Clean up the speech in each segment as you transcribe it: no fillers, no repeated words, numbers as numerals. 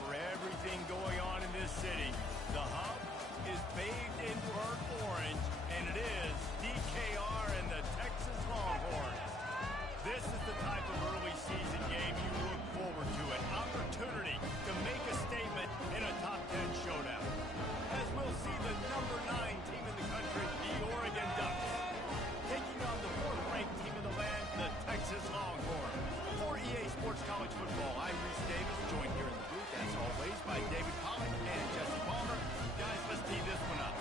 for everything going on in this city. The hub is bathed in burnt orange, and it is DKR and the Texas Longhorns. This is the type of early season game you look forward to, an opportunity to make a statement in a top 10 showdown. As we'll see the number 9 team in the country, the Oregon Ducks, taking on the 4th-ranked team in the land, the Texas Longhorns. For EA Sports College Football, I'm Reese Davis, joined here in the booth, as always, by David Pollack and Jesse Palmer. Guys, let's tee this one up.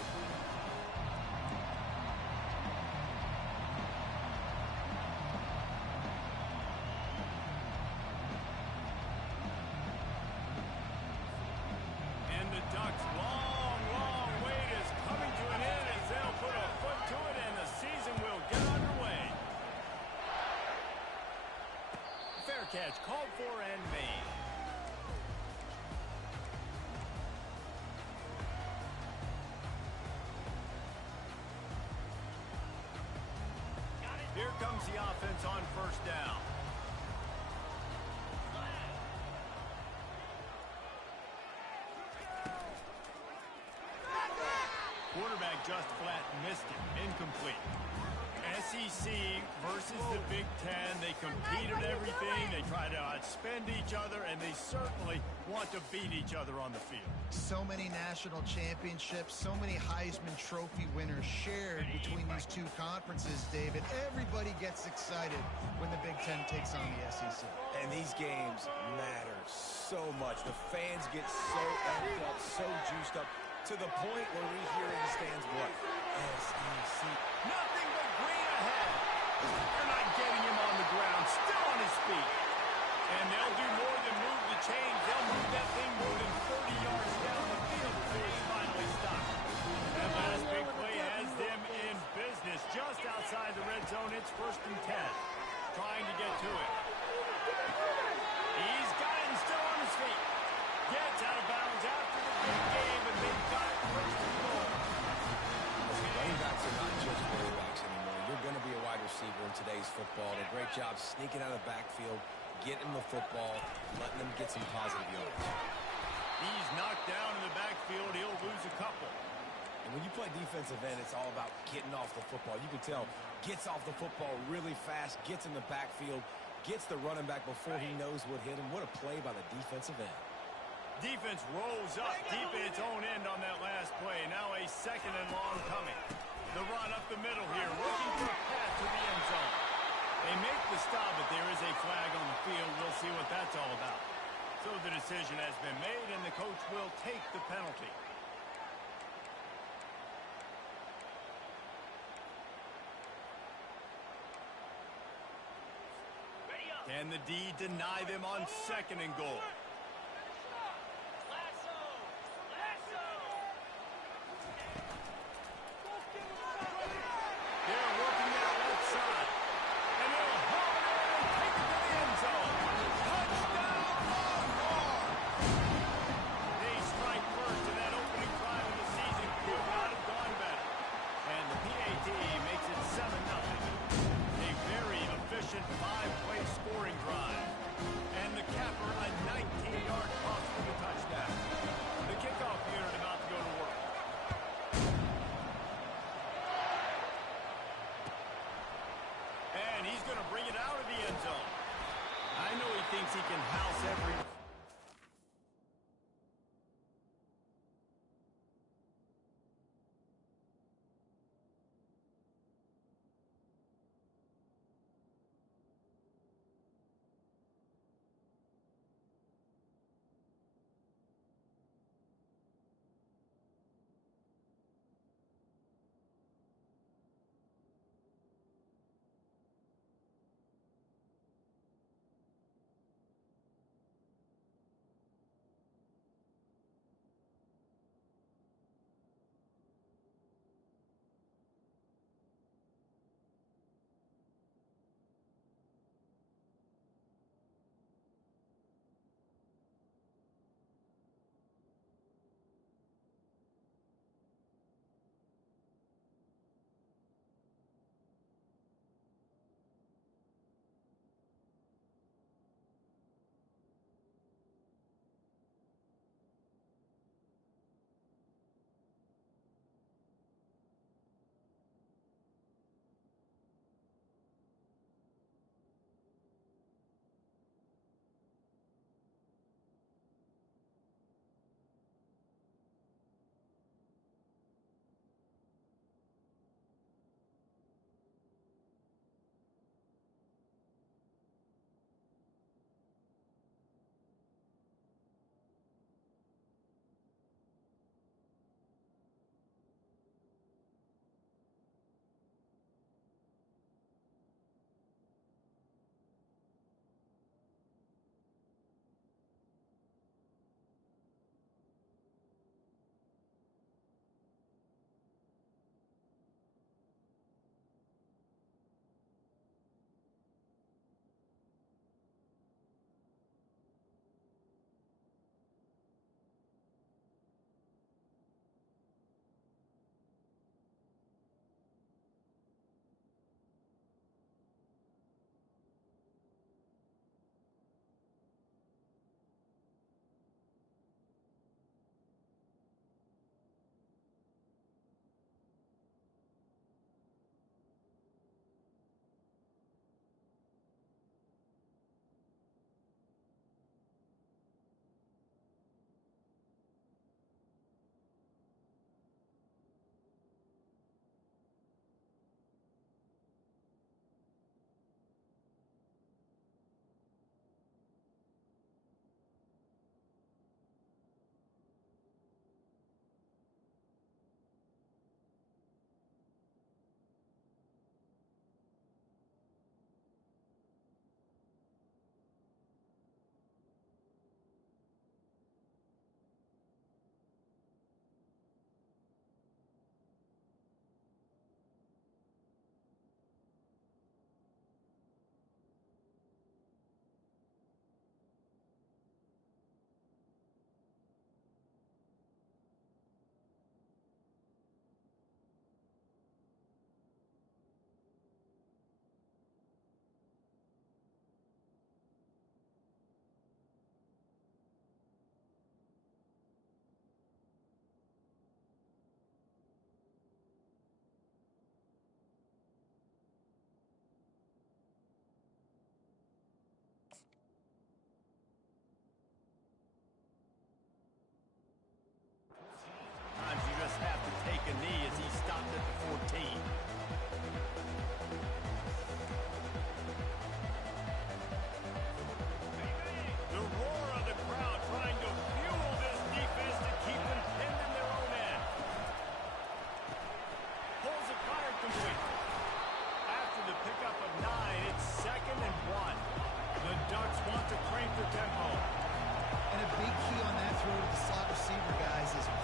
And the Ducks' long wait is coming to an end as they'll put a foot to it, and the season will get underway. Fair catch called for and made. Here comes the offense on first down. Quarterback just flat missed it. Incomplete. SEC versus the Big Ten. They compete at everything. They try to outspend each other, and they certainly want to beat each other on the field. So many national championships, so many Heisman Trophy winners shared between these two conferences, David. Everybody gets excited when the Big Ten takes on the SEC. And these games matter so much. The fans get so amped up, so juiced up, to the point where we hear in the stands what? SEC. Nothing but green ahead. They're not getting him on the ground, still on his feet. And they'll do more than move the chains. They'll move that thing more than 30 yards down the field before he's finally stopped. That last big play has them in business just outside the red zone. It's 1st and 10. Trying to get to it. He's got it and still on his feet. Gets out of bounds after the big game, and they've got it 1st and goal. Running backs are not just running backs anymore. You're going to be a wide receiver in today's football. A great job sneaking out of the backfield, getting the football, letting them get some positive yards. He's knocked down in the backfield. He'll lose a couple. And when you play defensive end, it's all about getting off the football. You can tell, gets off the football really fast, gets in the backfield, gets the running back before he knows what hit him. What a play by the defensive end. Defense rolls up deep in its own end on that last play. Now a 2nd and long coming. The run up the middle here, looking for a path to the end zone. They make the stop, but there is a flag on the field. We'll see what that's all about. So the decision has been made, and the coach will take the penalty. Can the D deny them on 2nd and goal? Efficient 5-play scoring drive. And the capper, a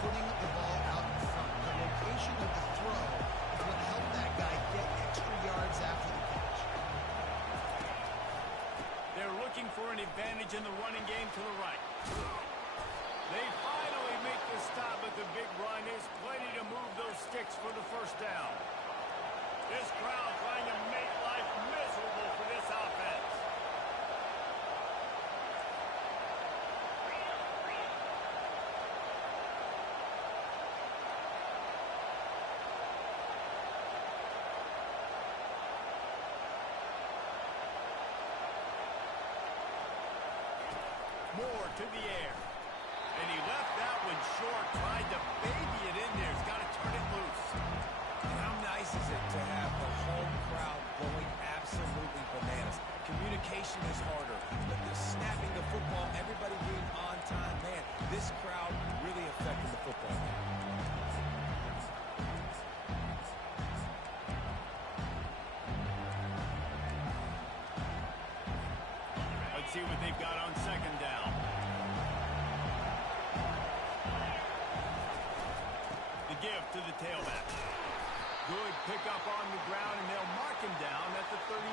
putting the ball out in front. The location of the throw is what helped that guy get extra yards after the catch. They're looking for an advantage in the running game to the right. They finally make the stop at the big run. There's plenty to move those sticks for the first down. This crowd trying to make life miserable for this offense. More to the air. And he left that one short, tried to baby it in there. He's got to turn it loose. And how nice is it to have the home crowd going absolutely bananas? Communication is harder, but the snapping the football, everybody being on time, man, this crowd really affected the football game. Let's see what they've got on second down. The give to the tailback. Good pickup on the ground, and they'll mark him down at the 39.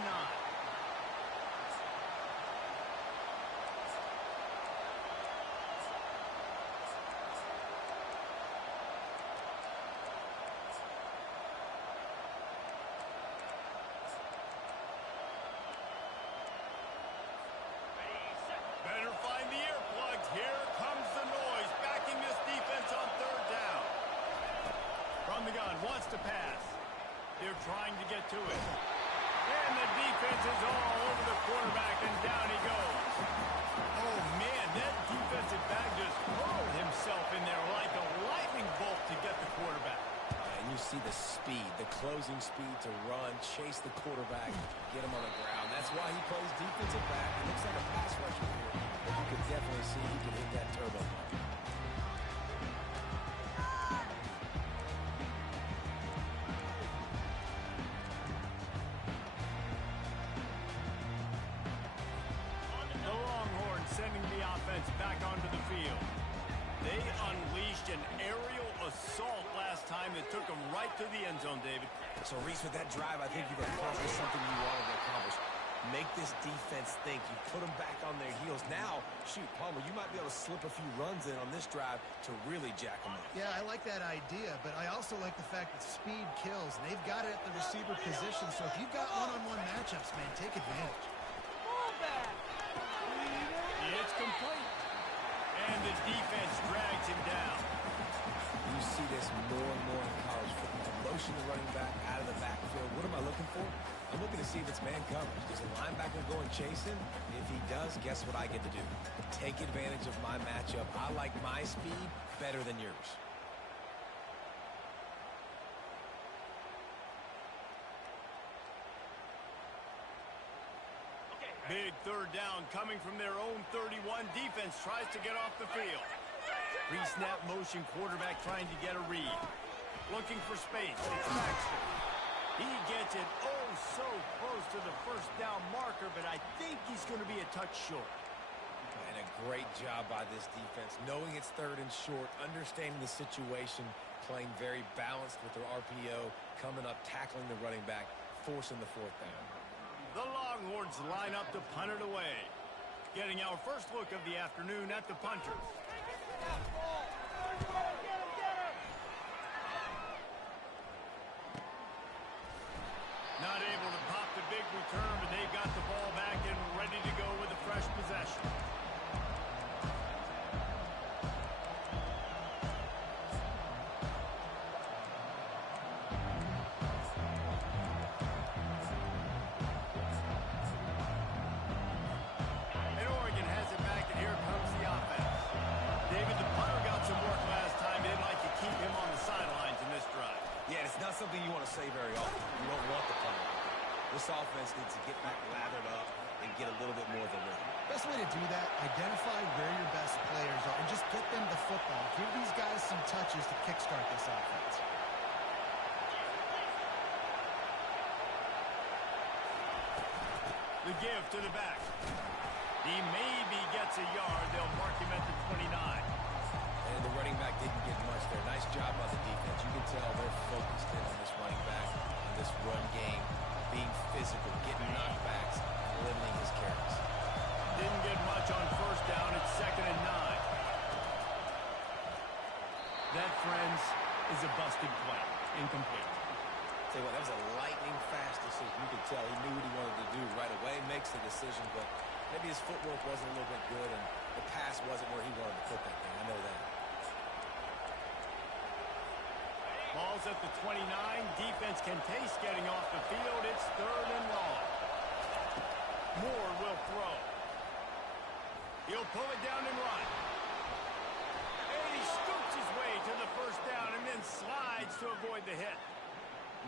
Better find the earplugs. Here comes the noise, backing this defense on third down. From the gun, wants to pass. They're trying to get to it. And the defense is all over the quarterback, and down he goes. Oh, man, that defensive back just hurled himself in there like a lightning bolt to get the quarterback. And you see the speed, the closing speed to run, chase the quarterback, get him on the ground. That's why he plays defensive back. He looks like a pass rusher here, but you can definitely see he can hit that turbo button. The Longhorns sending the offense back onto the field. They unleashed an aerial assault last time that took them right to the end zone, David. So, Reese, with that drive, I think you've accomplished something you wanted to accomplish. Make this defense think. You put them back on their heels. Now, shoot, Palmer, you might be able to slip a few runs in on this drive to really jack them up. Yeah, I like that idea, but I also like the fact that speed kills. And they've got it at the receiver position, so if you've got one-on-one matchups, man, take advantage. It's complete. And the defense drags him down. You see this more and more in college football. Motion the running back out of the backfield. What am I looking for? I'm looking to see if it's man coverage. Does the linebacker go and chase him? If he does, guess what I get to do? Take advantage of my matchup. I like my speed better than yours. Big third down coming from their own 31. Defense tries to get off the field. Pre-snap motion, quarterback trying to get a read. Looking for space. It's Baxter. He gets it oh so close to the first down marker, but I think he's going to be a touch short. And a great job by this defense, knowing it's third and short, understanding the situation, playing very balanced with their RPO, coming up, tackling the running back, forcing the fourth down. The Longhorns line up to punt it away. Getting our first look of the afternoon at the punter. Not able to pop the big return, but they've got the ball back and ready to go with a fresh possession. And Oregon has it back, and here comes the offense. David, the punter got some work last time. They'd like to keep him on the sidelines in this drive. Yeah, it's not something you want to say very often. You don't want the punter. This offense needs to get back lathered up and get a little bit more of the rhythm. Best way to do that, identify where your best players are and just get them the football. Give these guys some touches to kickstart this offense. The give to the back. He maybe gets a yard. They'll mark him at the 29. And the running back didn't get much That, friends, is a busted play. Incomplete. Tell you what, that was a lightning-fast decision. You could tell he knew what he wanted to do right away, makes the decision, but maybe his footwork wasn't a little bit good, and the pass wasn't where he wanted to put that thing. I know that. Ball's at the 29. Defense can taste getting off the field. It's 3rd and long. Moore will throw. He'll pull it down and run. And he scoops his way to the first down and then slides to avoid the hit.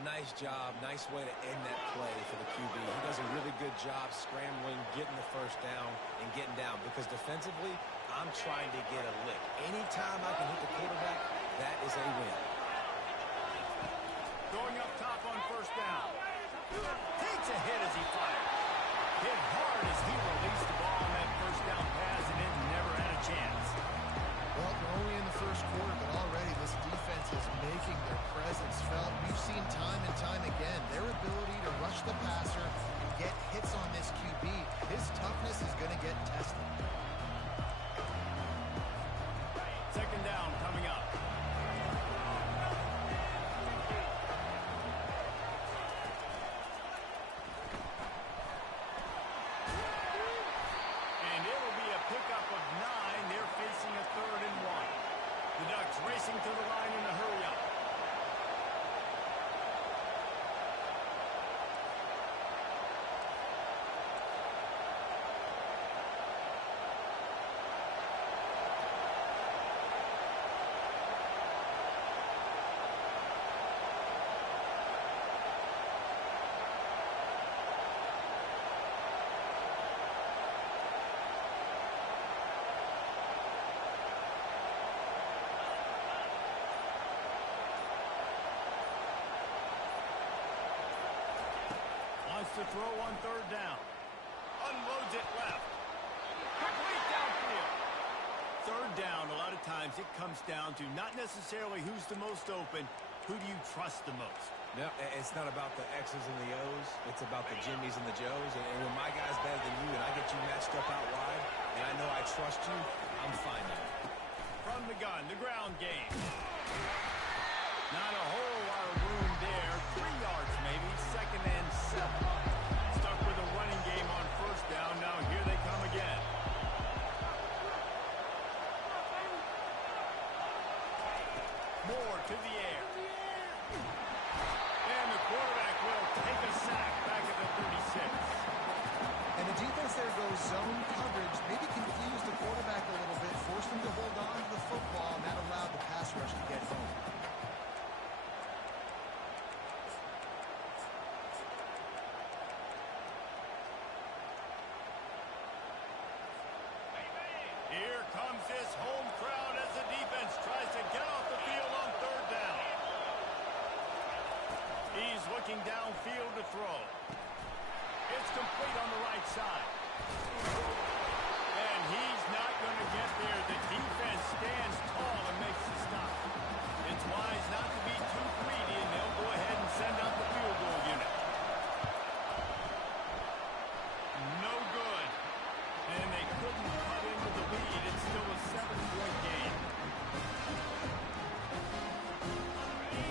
Nice job. Nice way to end that play for the QB. He does a really good job scrambling, getting the first down, and getting down. Because defensively, I'm trying to get a lick. Anytime I can hit the quarterback, that is a win. Going up top on first down. Takes a hit as he fires. Hit hard as he released the ball on that first down pass, and it never had a chance. Well, we're only in the first quarter, but already this defense is making their presence felt. We've seen time and time again their ability to rush the passer and get hits on this QB. His toughness is going to get tested. 2nd down coming up. And it'll be a pickup of 9. They're facing a 3rd and 1. The Ducks racing to the line in a hurry-up. Wants to throw on 3rd down. Unloads it left. Complete downfield. 3rd down, a lot of times it comes down to not necessarily who's the most open, who do you trust the most? No, it's not about the X's and the O's. It's about the Jimmies and the Joes. And when my guy's better than you and I get you matched up out wide and I know I trust you, I'm fine now. From the gun, the ground game. Not a whole lot of room there. 3 yards maybe. 2nd and 7. Stuck with a running game on first down. Now here they come again. Moore to the air. And the quarterback will take a sack back at the 36. And the defense there goes zone coverage, maybe confused the quarterback a little bit, forced him to hold on to the football, and that allowed the pass rush to get home. Here comes this home crowd as the defense tries to get off the field on 3rd down. He's looking downfield to throw. It's complete on the right side. And he's not going to get there. The defense stands tall and makes the stop. It's wise not to be too greedy, and they'll go ahead and send out the field goal unit. No good. And they couldn't cut into the lead. It's still a 7-point game.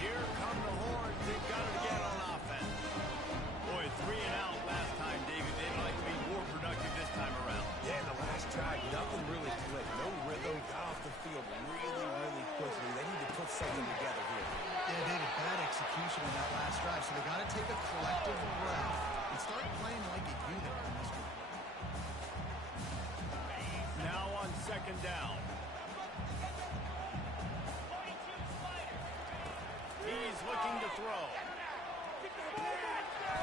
Here come the Horns. They've got it again on offense. Boy, 3 and out last time, David. They'd like to be more productive this time around. Yeah, the last drive, nothing really clicked. No rhythm, got off the field really, really quickly. They need to put something together here. Yeah, David, bad execution on that last drive, so they got to take a collective breath and start playing like a unit in this one. Now on 2nd down. He's looking to throw.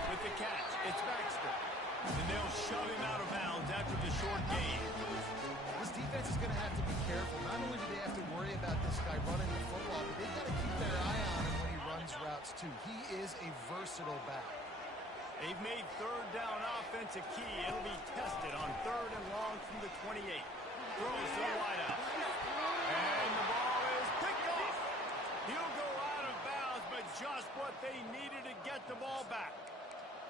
With the catch, it's Baxter. And they'll shove him out of bounds after the short gain. This defense is going to have to be careful. Not only do they have to worry about this guy running the football, but they've got to keep their eye on him when he runs routes, too. He is a versatile back. They've made 3rd down offense a key. It'll be tested on 3rd and long from the 28. Throws to the wideout. And the ball is picked off. He'll go out of bounds, but just what they needed to get the ball back.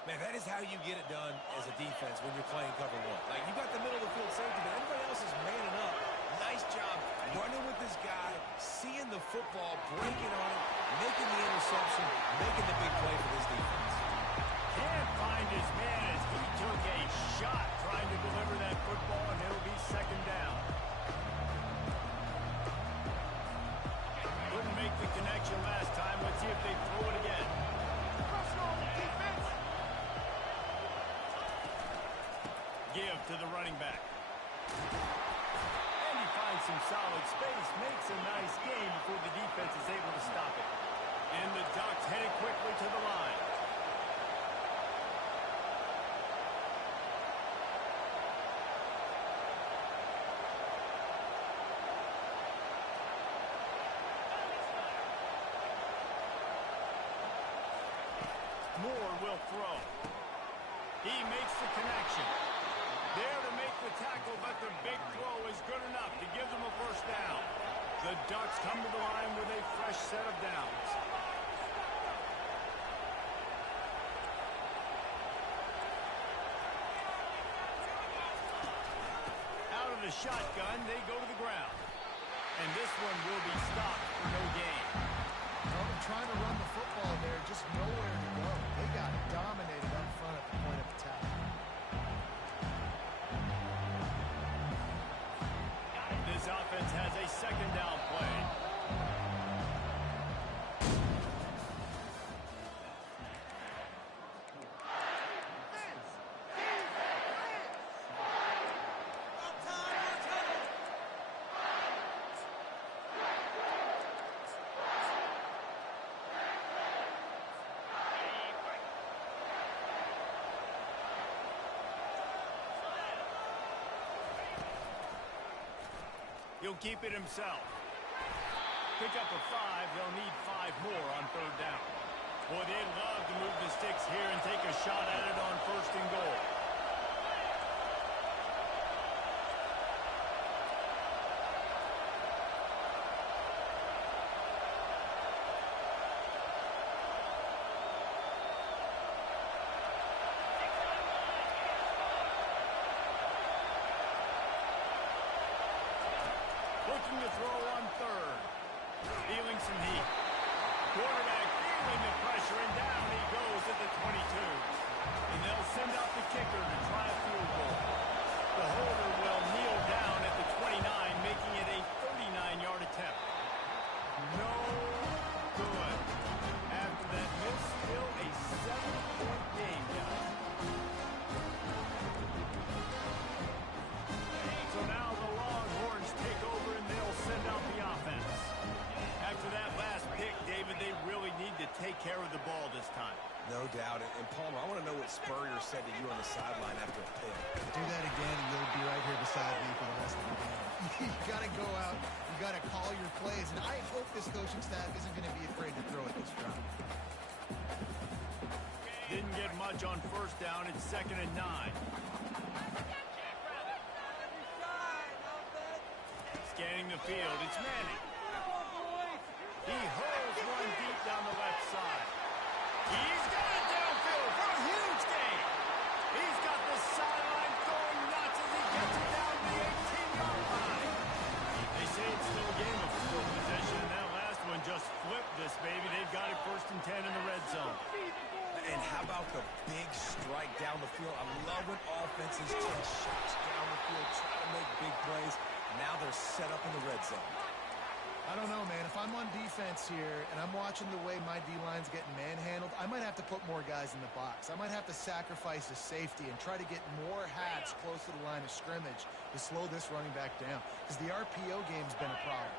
Man, that is how you get it done as a defense when you're playing cover 1. Like, you got the middle of the field safety, but everybody else is manning up. Nice job running with this guy, seeing the football, breaking on it, making the interception, making the big play for this defense. Can't find his man as he took a shot trying to deliver that football, and it'll be second down. Couldn't make the connection last time. Let's see if they throw it again. Give to the running back. And he finds some solid space, makes a nice gain before the defense is able to stop it. And the Ducks headed quickly to the line. Moore will throw. He makes the connection. There to make the tackle, but the big throw is good enough to give them a first down. The Ducks come to the line with a fresh set of downs. Out of the shotgun, they go to the ground. And this one will be stopped for no gain. Well, they're trying to run the football there, just nowhere to go. They got dominated up front at the point of attack. This offense has a second down play. He'll keep it himself. Pick up a 5. They'll need 5 more on third down. Boy, they'd love to move the sticks here and take a shot at it on first and goal. Looking to throw on third. Feeling some heat. Quarterback feeling the pressure, and down he goes at the 22. And they'll send out the kicker to try a field goal. The holder will kneel down at the 29, making it a 39-yard attempt. No good. After that miss, still a 7-point game, guys. So now the Longhorns take over and they'll send out the offense. After that last pick, David, they really need to take care of the ball this time. No doubt. And Palmer, I want to know what Spurrier said to you on the sideline after a pick. Do that again, and you'll be right here beside me for the rest of the game. You got to go out. You got to call your plays. And I hope this coaching staff isn't going to be afraid to throw at this drive. Didn't get much on first down. It's 2nd and 9. Scanning the field. It's Manning. He hurls one deep down the left side. He's got it downfield for a huge gain. He's got the sideline going nuts as he gets it down to the 18-yard line. They say it's still a game of field possession, and that last one just flipped this baby. They've got it 1st and 10 in the red zone. And how about the big strike down the field? I love when offenses take shots down the field, try to make big plays. Now they're set up in the red zone. I don't know, man. If I'm on defense here and I'm watching the way my D-line's getting manhandled, I might have to put more guys in the box. I might have to sacrifice a safety and try to get more hats close to the line of scrimmage to slow this running back down, because the RPO game's been a problem.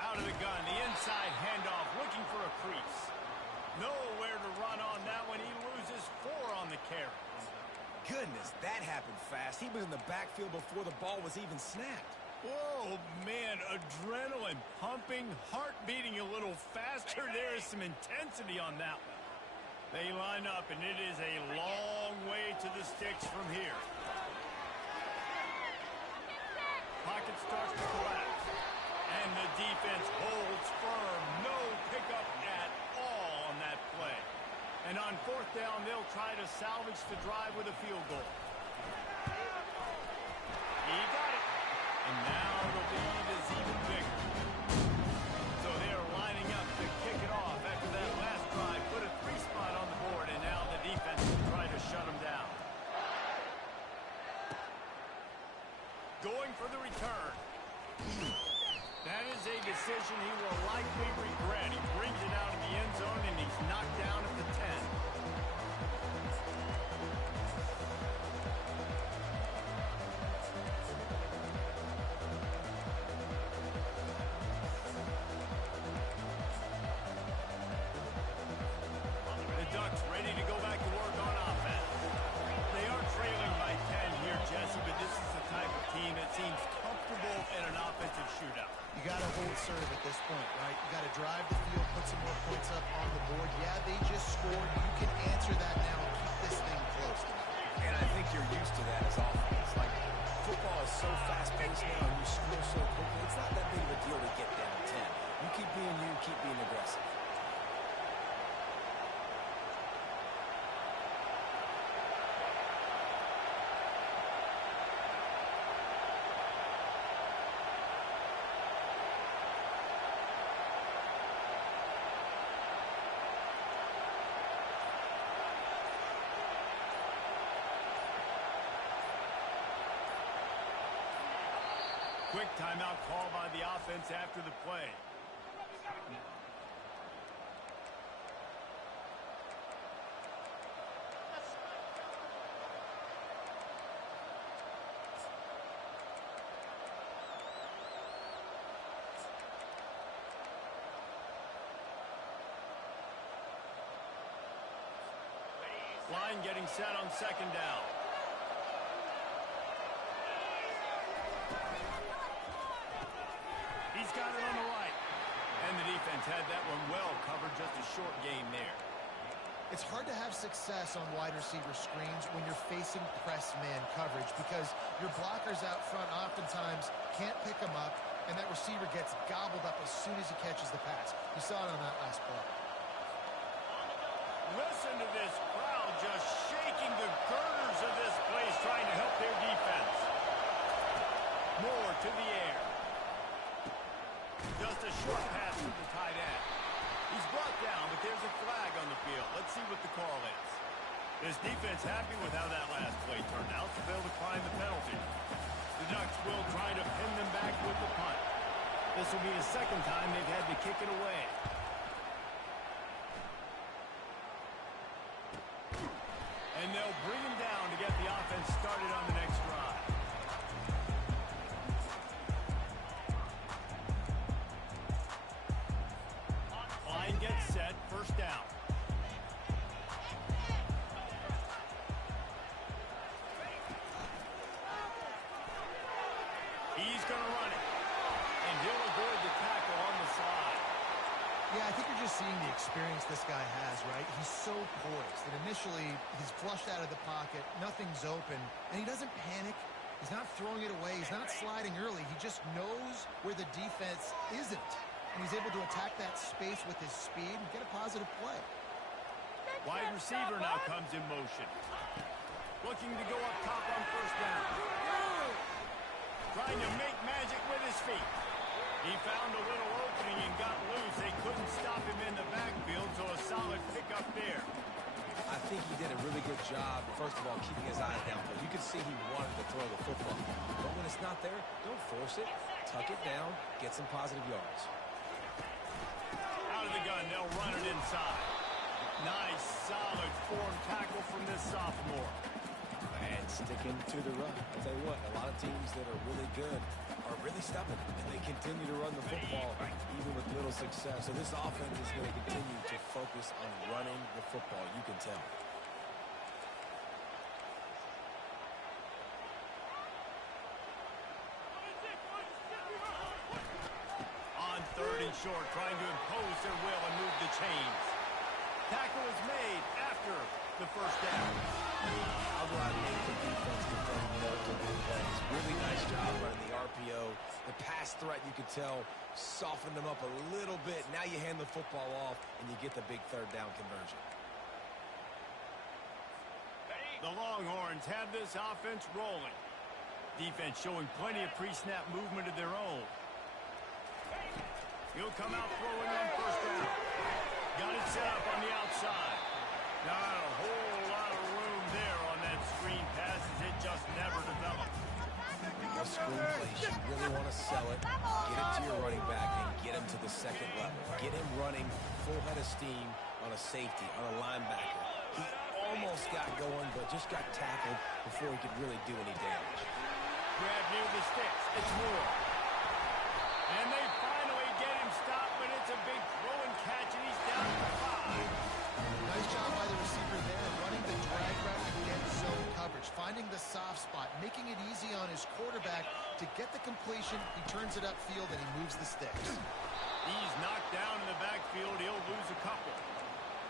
Out of the gun, the inside handoff, looking for a crease. Nowhere to run on that one. He loses 4 on the carry. Goodness, that happened fast. He was in the backfield before the ball was even snapped. Oh, man, adrenaline pumping, heart beating a little faster. There is some intensity on that one. They line up, and it is a long way to the sticks from here. Pocket starts to collapse, and the defense holds firm. No pickup at all on that play. And on 4th down, they'll try to salvage the drive with a field goal. He got it. And now the lead is even. going for the return. That is a decision he will likely regret. He brings it out of the end zone, and he's knocked down at the 10. The Ducks ready to go back to work on offense. They are trailing by 10 here, Jesse, but this is the type of team that seems comfortable in an offensive shootout. You got to hold serve at this point, right? You got to drive the field, put some more points up on the board. Yeah, they just scored. You can answer that now and keep this thing close. And I think you're used to that as offense. Like, football is so fast-paced now, and you score so quickly. It's not that big of a deal to get down 10. You keep being you, keep being aggressive. Quick timeout call by the offense after the play. Line getting set on second down. He's got it on the right. And the defense had that one well covered, just a short gain there. It's hard to have success on wide receiver screens when you're facing press man coverage because your blockers out front oftentimes can't pick them up, and that receiver gets gobbled up as soon as he catches the pass. You saw it on that last play. Listen to this crowd just shaking the girders of this place, trying to help their defense. Moore to the air. Just a short pass to the tight end. He's brought down, but there's a flag on the field. Let's see what the call is. This defense happy with how that last play turned out, so they'll decline the penalty. The Ducks will try to pin them back with the punt. This will be the second time they've had to kick it away. And they'll bring him down to get the offense started on the next drive. Line gets set, first down. He's going to run it. And he'll avoid the tackle on the side. Yeah, I think you're just seeing the experience this guy has, right? He's so poised that initially he's flushed out of the pocket, nothing's open, and he doesn't panic. He's not throwing it away. He's not sliding early. He just knows where the defense isn't, and he's able to attack that space with his speed and get a positive play. Wide receiver now comes in motion. Looking to go up top on first down. Trying to make magic with his feet. He found a little opening and got loose. They couldn't stop him in the backfield, so a solid pickup there. I think he did a really good job, first of all, keeping his eyes down. But you could see he wanted to throw the football. But when it's not there, don't force it. Tuck it down. Get some positive yards. Out of the gun, they'll run it inside. Nice, solid form tackle from this sophomore. And sticking to the run. I'll tell you what, a lot of teams that are really good are really stubborn, and they continue to run the football even with little success. So this offense is going to continue to focus on running the football. You can tell. On third and short, trying to impose their will and move the chains. Tackle is made after the first down. I'll go out and make the defense defend multiple plays. Really nice job running the RPO. The pass threat, you could tell, softened them up a little bit. Now you hand the football off, and you get the big third down conversion. The Longhorns have this offense rolling. Defense showing plenty of pre-snap movement of their own. He'll come out throwing on first down. Got it set up on the outside. Not a whole lot of room there on that screen pass as it just never developed. A screenplay, you really want to sell it, get it to your running back, and get him to the second level. Get him running full head of steam on a safety, on a linebacker. He almost got going, but just got tackled before he could really do any damage. Grab near the sticks. It's Moore. And they finally get him stopped, but it's a big throw and catch, and he's down to 5. Nice job by the receiver there, running the drag route to get zone coverage, finding the soft spot, making it easy on his quarterback to get the completion. He turns it upfield, and he moves the sticks. He's knocked down in the backfield. He'll lose a couple.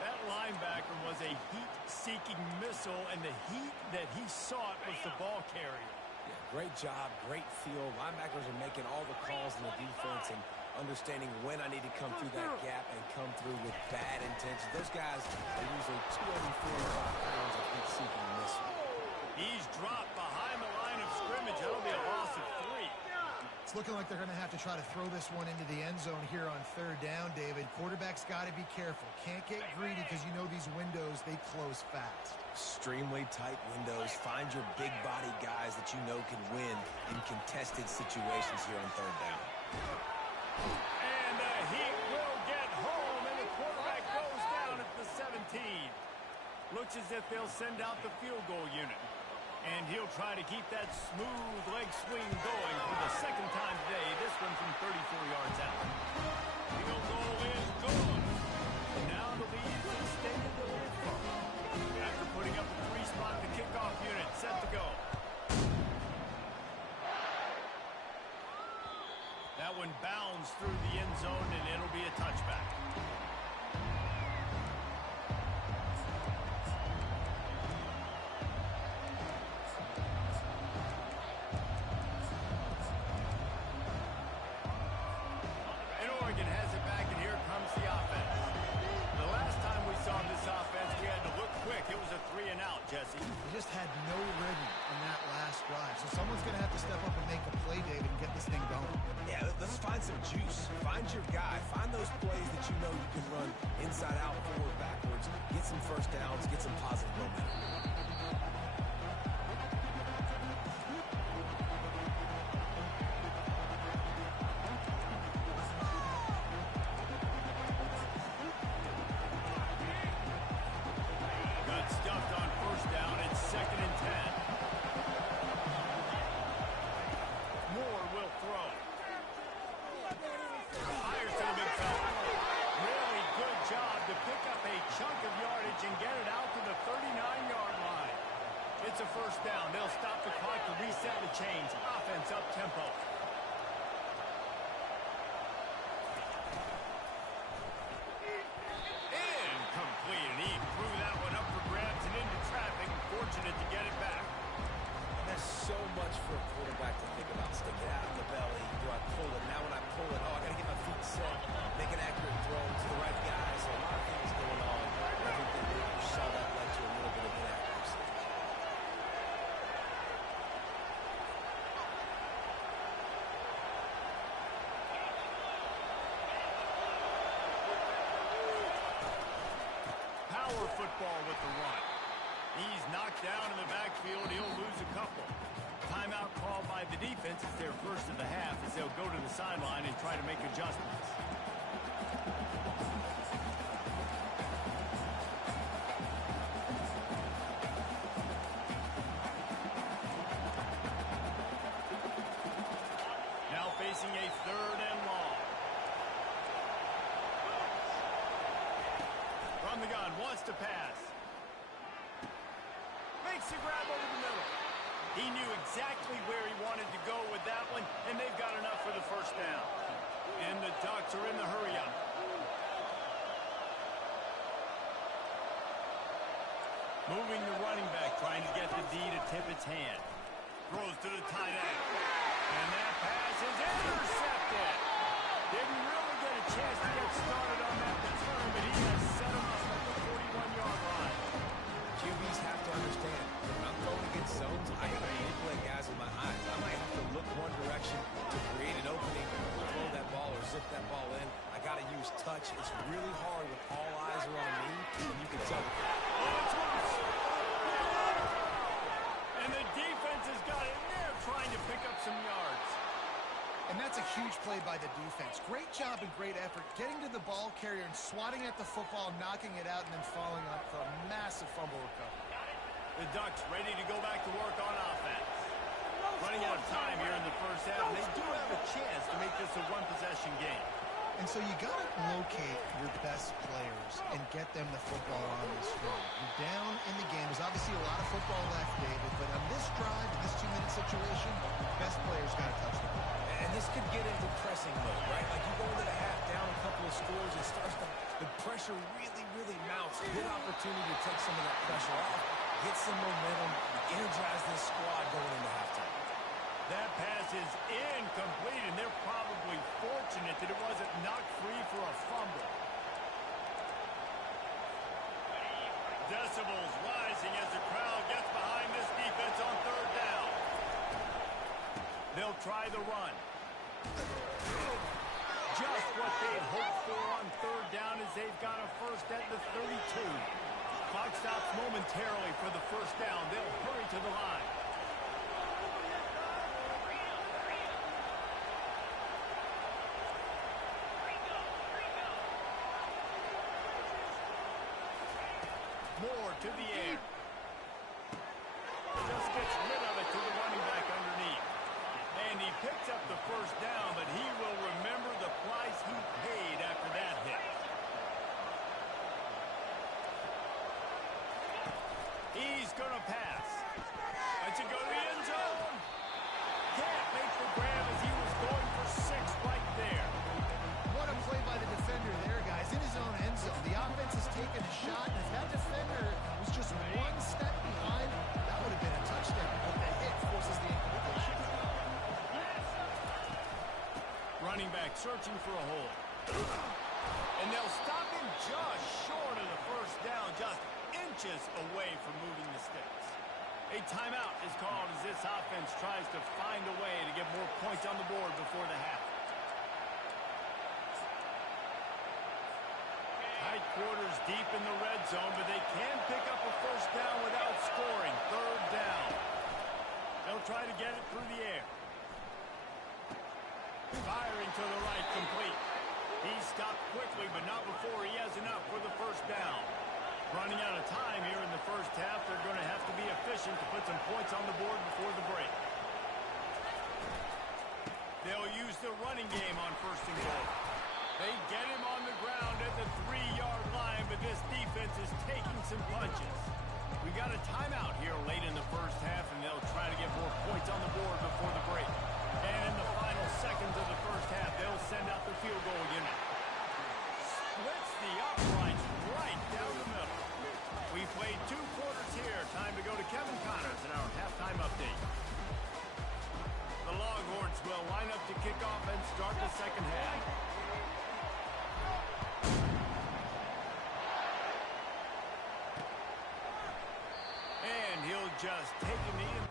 That linebacker was a heat-seeking missile, and the heat that he sought was the ball carrier. Yeah, great job, great feel. Linebackers are making all the calls in the defense and understanding when I need to come through that gap and come through with bad intentions. Those guys are usually 245 pounds of heat-seeking missile. He's dropped behind the line of scrimmage. That'll be a loss of 3. It's looking like they're going to have to try to throw this one into the end zone here on third down, David. Quarterback's got to be careful. Can't get greedy because you know these windows, they close fast. Extremely tight windows. Find your big body guys that you know can win in contested situations here on third down. And the Heat will get home, and the quarterback goes down at the 17. Looks as if they'll send out the field goal unit. And he'll try to keep that smooth leg swing going for the second time today. This one from 34 yards out. Field goal is good. Now the lead is extended a little further. After putting up a 3-spot, the kickoff unit set to go. That one bounds through the end zone, and it'll be a touchback. And Oregon has it back, and here comes the offense. The last time we saw this offense, we had to look quick. It was a 3-and-out, Jesse. They just had no rhythm in that last drive. So someone's going to have to step up and make a play, David, and get this thing going. Yeah, let's find some juice. Find your guy. Find those plays that you know you can run inside out, forward, backwards. Get some first downs. Get some positive momentum. Got stuffed on first down. It's 2nd and 10. Moore will throw. Fires to the big fella. Really good job to pick up a chunk of yardage and get it out to the 39-yard line. It's a first down. They'll stop the clock to reset the chains. Offense up tempo. Incomplete, and he threw that one up for grabs and into traffic. Fortunate to get it back. There's so much for a quarterback to think about. Stick it out in the belly. Do I pull it? Now when I pull it, I got to get my feet set. Make an accurate throw to the right guys. A lot of things going on. I think that you saw that led to a little bit of inaccuracy. Power football with the run. He's knocked down in the backfield. He'll lose a couple. Timeout called by the defense. It's their first of the half as they'll go to the sideline and try to make adjustments. Now facing a 3rd and long. From the gun, wants to pass. Makes a grab over the middle. He knew exactly where he wanted to go with that one, and they've got enough for the first down. And the Ducks are in the hurry-up. Moving the running back, trying to get the D to tip its hand. Throws to the tight end. And that pass is intercepted. Didn't really get a chance to get started on that return, but he has set him up at the 41-yard line. QBs have to understand, when I'm going against zones, I got to manipulate guys with my eyes. I might have to look one direction to create an opening, throw that ball or zip that ball in. I got to use touch. It's really hard when all eyes are on me, and you can tell. Oh, it's loose. And the defense has got it. They're trying to pick up That's a huge play by the defense. Great job and great effort getting to the ball carrier and swatting at the football, knocking it out, and then falling on for a massive fumble recovery. The Ducks ready to go back to work on offense. Running out of time here in the first half. They do have a chance to make this a one-possession game. And so you got to locate your best players and get them the football on this drive. You're down in the game. There's obviously a lot of football left, David, but on this drive, in this 2-minute situation, best players got to touch the ball. And this could get into pressing mode, right? Like you go into the half down a couple of scores, it starts to, the pressure really mounts. Good opportunity to take some of that pressure off, get some momentum, energize this squad going into halftime. That pass is incomplete, and they're probably fortunate that it wasn't knocked free for a fumble. Decibels rising as the crowd gets behind this defense on third down. They'll try the run. Just what they'd hoped for on third down as they've got a first at the 32. Clock stops momentarily for the first down. They'll hurry to the line. More to the air. Just gets rid of it to the running back underneath. And he picks up the first down, but he will remember the price he paid after that hit. He's going to pass. Let's it go to the end zone. Can't make the grab as he was going for 6 right there. What a play by the defender there, guys. In his own end zone. The offense has taken a shot, and if that defender was just one step behind, that would have been a touchdown. But the hit forces the incompletion. Running back searching for a hole. And they'll stop him just short of the first down, just inches away from moving the sticks. A timeout is called as this offense tries to find a way to get more points on the board before the half. Tight quarters deep in the red zone, but they can pick up a first down without scoring. Third down. They'll try to get it through the air. Firing to the right, complete. He stopped quickly, but not before he has enough for the first down. Running out of time here in the first half, they're going to have to be efficient to put some points on the board before the break. They'll use the running game on first and goal. They get him on the ground at the 3-yard line, but this defense is taking some punches. We got a timeout here late in the first half, and they'll try to get more points on the board before the break. And in the final seconds of the first half, they'll send out the field goal unit. Splits the uprights right down the middle. We played 2 quarters here. Time to go to Kevin Connors in our halftime update. The Longhorns will line up to kick off and start the second half. And he'll just take a knee and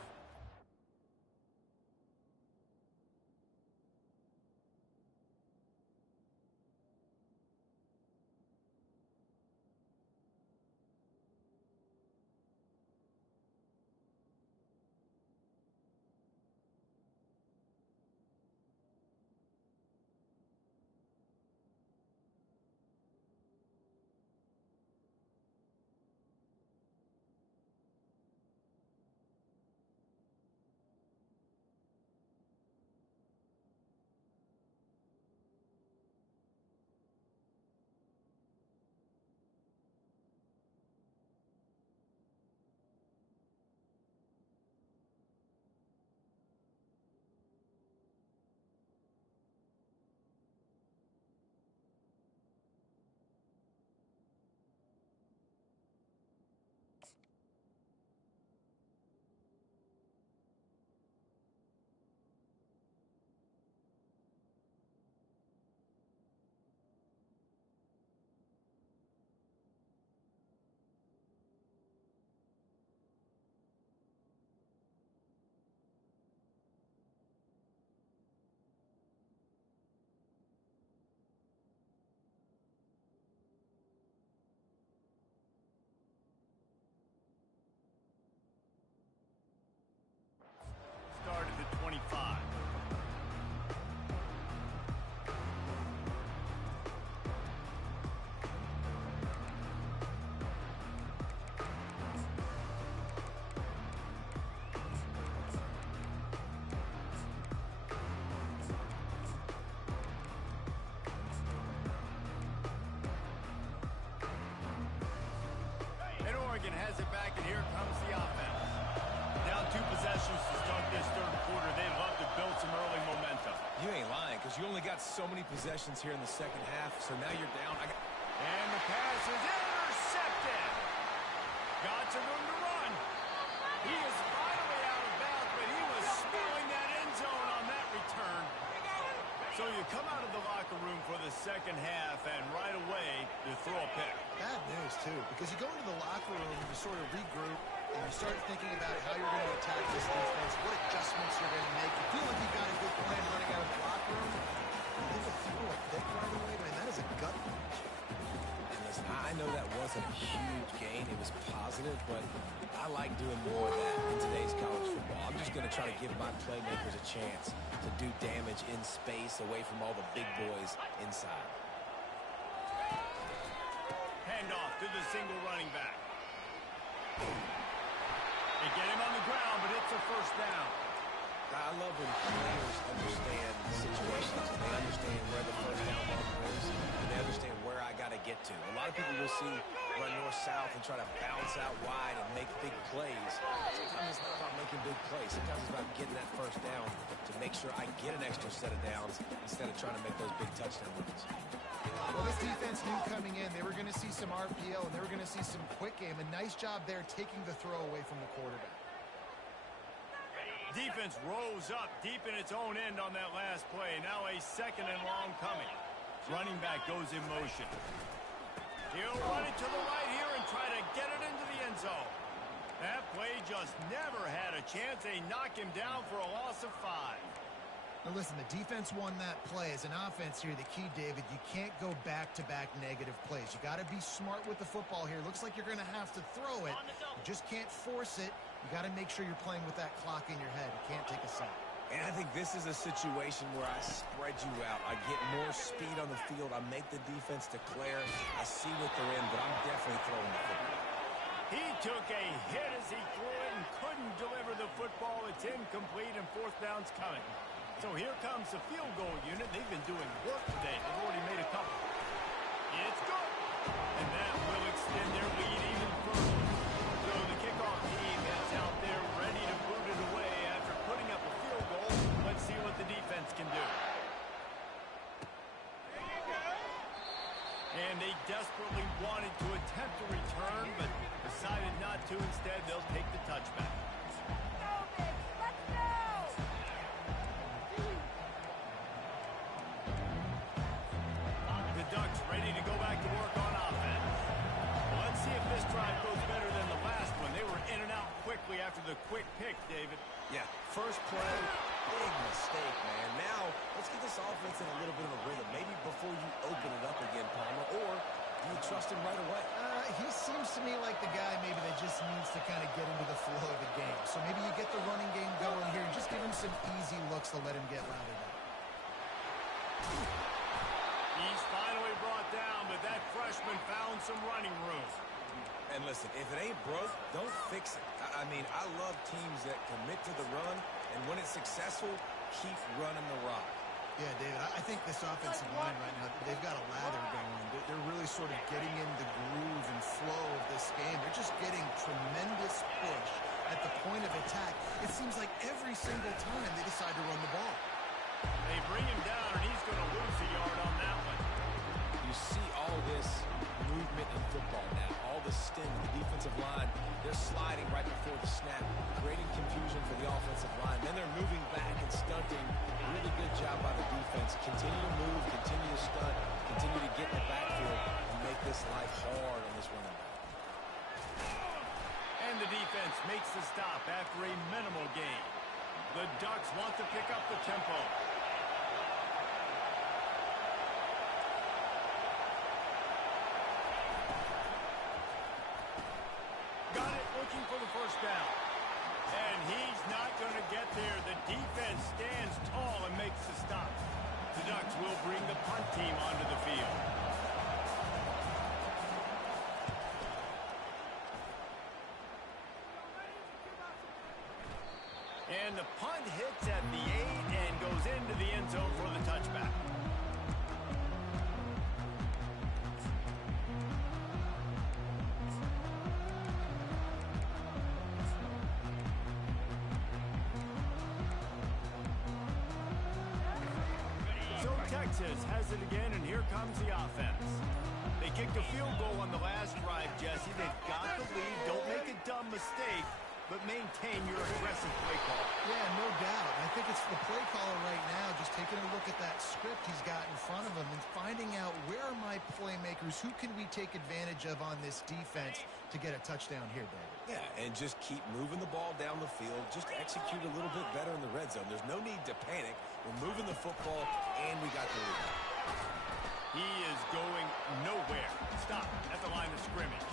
this third quarter, they'd love to build some early momentum. You ain't lying, because you only got so many possessions here in the second half, so now you're down. And the pass is intercepted. Got some room to run. He is finally out of bounds, but he was smelling that end zone on that return. So you come out of the locker room for the second half, and right away, you throw a pick. Bad news, too, because you go into the locker room and you sort of regroup, and you start thinking about how you're going to attack this defense, what adjustments you're going to make. You feel like you've got a good plan running out of the locker room. They will throw a pick right away, man. That is a gut punch. And listen, I know that wasn't a huge gain. It was positive, but I like doing more of that in today's college football. I'm just going to try to give my playmakers a chance to do damage in space away from all the big boys inside. Handoff to the single running back. They get him on the ground, but it's a first down. I love when players understand situations. They understand where the first down marker is, and they understand where I got to get to. A lot of people will see run north-south and try to bounce out wide and make big plays. Sometimes it's not about making big plays. Sometimes it's about getting that first down to make sure I get an extra set of downs instead of trying to make those big touchdown runs. Well, this defense knew coming in they were going to see some RPO and they were going to see some quick game. A nice job there taking the throw away from the quarterback. Defense rose up deep in its own end on that last play. Now a second and long coming. Running back goes in motion. He'll run it to the right here and try to get it into the end zone. That play just never had a chance. They knock him down for a loss of 5. Now listen, the defense won that play. As an offense here, the key, David, you can't go back-to-back negative plays. You got to be smart with the football here. Looks like you're going to have to throw it. You just can't force it. You got to make sure you're playing with that clock in your head. You can't take a sack. And I think this is a situation where I spread you out. I get more speed on the field. I make the defense declare. I see what they're in, but I'm definitely throwing the football. He took a hit as he threw it and couldn't deliver the football. It's incomplete and fourth down's coming. So here comes the field goal unit. They've been doing work today. They've already made a couple. It's good. And that will extend their lead even further. So the kickoff team is out there ready to boot it away after putting up a field goal. Let's see what the defense can do. And they desperately wanted to attempt a return, but decided not to. Instead, they'll take the touchback. The Ducks ready to go back to work on offense. Well, let's see if this drive goes better than the last one. They were in and out quickly after the quick pick, David. Yeah, first play, big mistake, man. Now, let's get this offense in a little bit of a rhythm. Maybe before you open it up again, Palmer, or do you trust him right away? He seems to me like the guy maybe that just needs to kind of get into the flow of the game. So maybe you get the running game going here and just give him some easy looks to let him get routed up. He's finally brought down, but that freshman found some running room. And listen, if it ain't broke, don't fix it. I mean, I love teams that commit to the run, and when it's successful, keep running the rock. Yeah, David, I think this offensive line right now, they've got a lather going. They're really sort of getting in the groove and flow of this game. They're just getting tremendous push at the point of attack. It seems like every single time they decide to run the ball. They bring him down, and he's going to lose a yard on that one. You see all this movement in football now, all the sting, the defensive line, they're sliding right before the snap, creating confusion for the offensive line. Then they're moving back and stunting. Really good job by the defense. Continue to move, continue to stunt, continue to get in the backfield and make this life hard on this running back. And the defense makes the stop after a minimal gain. The Ducks want to pick up the tempo. Got it, looking for the first down. And he's not going to get there. The defense stands tall and makes the stop. The Ducks will bring the punt team onto the field. And the punt hits at the 8 and goes into the end zone for the touchback. Texas has it again, and here comes the offense. They kicked a field goal on the last drive, Jesse. They've got the lead. Don't make a dumb mistake, but maintain your aggressive play call. Yeah, no doubt. I think it's the play caller right now just taking a look at that script he's got in front of him and finding out where are my playmakers, who can we take advantage of on this defense to get a touchdown here, David. Yeah, and just keep moving the ball down the field. Just execute a little bit better in the red zone. There's no need to panic. We're moving the football, and we got the lead. He is going nowhere. Stop at the line of scrimmage.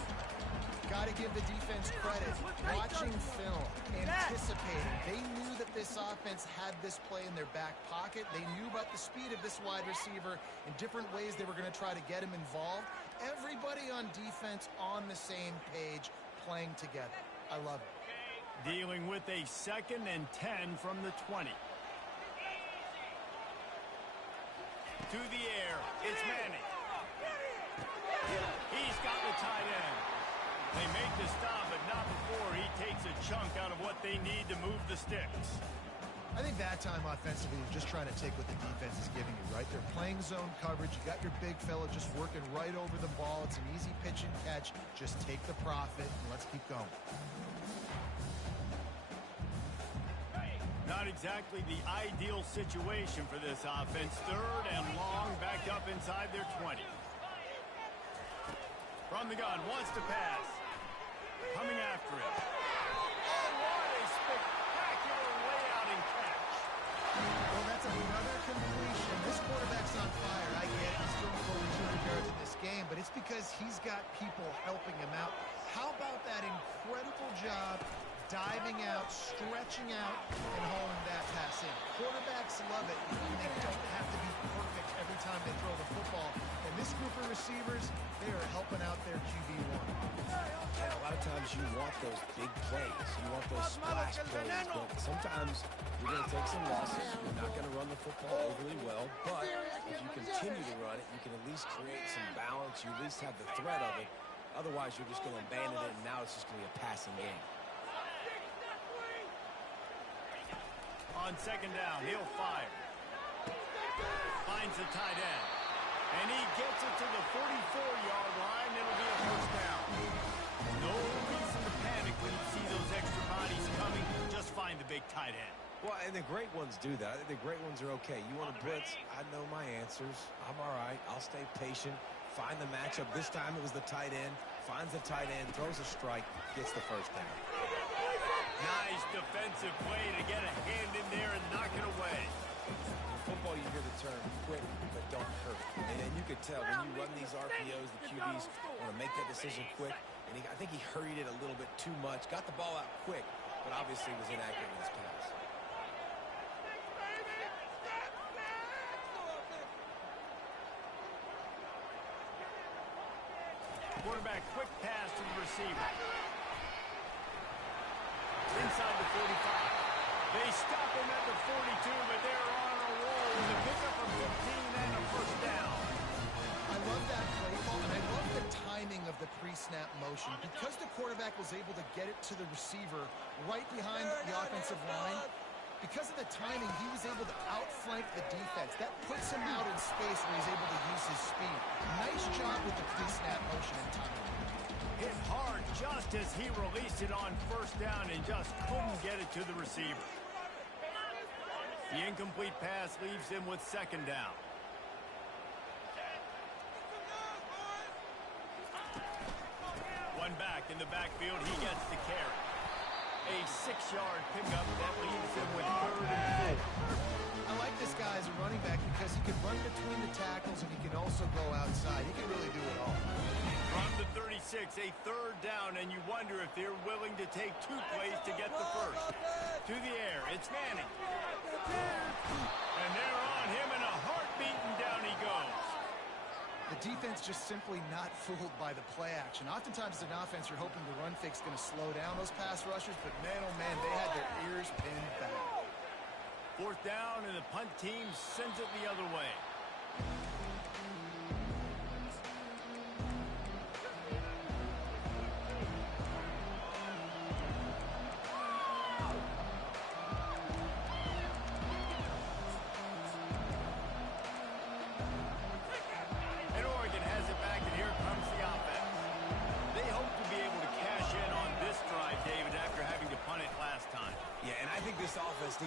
Got to give the defense credit. Watching film, anticipating. They knew that this offense had this play in their back pocket. They knew about the speed of this wide receiver in different ways they were going to try to get him involved. Everybody on defense on the same page, playing together. I love it. Dealing with a 2nd and 10 from the 20. To the air, it's Manning. He's got the tight end. They make the stop, but not before he takes a chunk out of what they need to move the sticks. I think that time offensively, you're just trying to take what the defense is giving you, right? They're playing zone coverage. You got your big fella just working right over the ball. It's an easy pitch and catch. Just take the profit, and let's keep going. Not exactly the ideal situation for this offense. 3rd and long, back up inside their 20. From the gun, wants to pass. Coming after it. Oh, what a spectacular layout and catch. Well, that's another completion. This quarterback's on fire. I get it. He's throwing over 200 yards in this game, but it's because he's got people helping him out. How about that incredible job diving out, stretching out, and hauling that pass in? Quarterbacks love it. They don't have to be perfect every time they throw the football. And this group of receivers, they are helping out their QB1. Yeah, a lot of times you want those big plays. You want those splash plays. But sometimes you're going to take some losses. You're not going to run the football overly well. But if you continue to run it, you can at least create some balance. You at least have the threat of it. Otherwise, you're just going to abandon it, and now it's just going to be a passing game. On 2nd down, he'll fire. Finds the tight end. And he gets it to the 44-yard line. It'll be a 1st down. No reason to panic when you see those extra bodies coming. Just find the big tight end. Well, and the great ones do that. The great ones are okay. You want to blitz? I know my answers. I'm all right. I'll stay patient. Find the matchup. This time it was the tight end. Finds the tight end, throws a strike, gets the 1st down. Nice defensive play to get a hand in there and knock it away. In football, you hear the term quick, but don't hurt. And then you could tell when you run these RPOs, the QBs want to make that decision quick. And I think he hurried it a little bit too much. Got the ball out quick, but obviously was inaccurate in his pass. Quarterback, quick pass to the receiver. Inside the 45. They stop him at the 42, but they're on a roll with a pickup of 15 and a 1st down. I love that play call, and I love the timing of the pre-snap motion. Because the quarterback was able to get it to the receiver right behind the offensive line, because of the timing, he was able to outflank the defense. That puts him out in space where he's able to use his speed. Nice job with the pre-snap motion and timing. Hit hard just as he released it on 1st down and just couldn't get it to the receiver. The incomplete pass leaves him with 2nd down. One back in the backfield, he gets the carry. A 6-yard pickup that leaves him with 3rd and 4. I like this guy as a running back because he can run between the tackles and he can also go outside. He can really do it all. From the 36, a 3rd down, and you wonder if they're willing to take 2 plays to get the 1st. To the air, it's Manning. And they're on him in a heartbeat, and down he goes. The defense just simply not fooled by the play action. Oftentimes as an offense, you're hoping the run fake's going to slow down those pass rushers, but man, oh man, they had their ears pinned back. 4th down, and the punt team sends it the other way.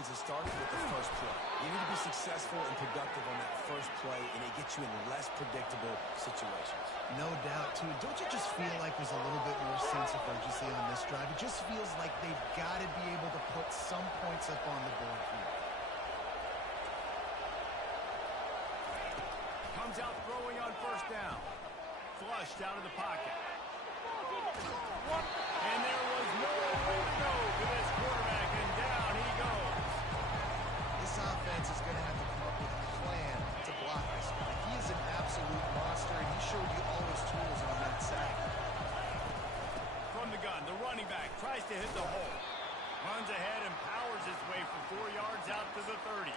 means it starts with the first play. You need to be successful and productive on that first play, and it gets you in less predictable situations. No doubt, too. Don't you just feel like there's a little bit more sense of urgency on this drive? It just feels like they've got to be able to put some points up on the board here. Comes out throwing on first down. Flushed out of the pocket. And there was nowhere to go for this quarterback, and down he goes. This offense is going to have to come up with a plan to block this guy. He is an absolute monster, and he showed you all his tools on that sack. From the gun, the running back tries to hit the hole. Runs ahead and powers his way for 4 yards out to the 30.